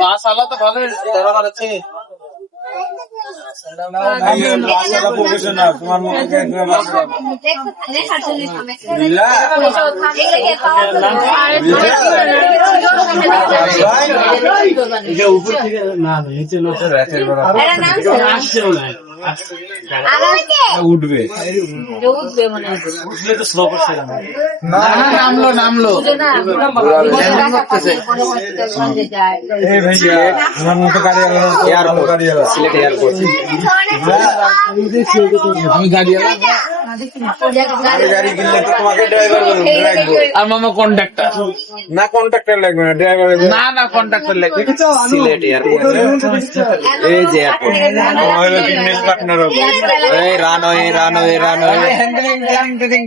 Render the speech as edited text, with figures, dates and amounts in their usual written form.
মাশাআল্লাহ তো ভালো ধরা করেছে। প্রফেশনাল তোমার মতো উপর থেকে না নিচে উঠবে উঠলে তো স্লো করছে নামলো তোমার মতো গাড়ি সিলেট এয়ারপোর্ট। আমি গাড়ি গাড়ি কিনলে তো তোমাকে ড্রাইভার আর মামা কন্ডাক্টর না কন্ট্রাক্টর লাগবে না ড্রাইভার না কন্ডাক্টর লাগবে। সিলেট এয়ারপোর্ট এই যে এয়ারপোর্ট বিজনেস পার্টনার হবে রানওয়ে হ্যান্ডেলিং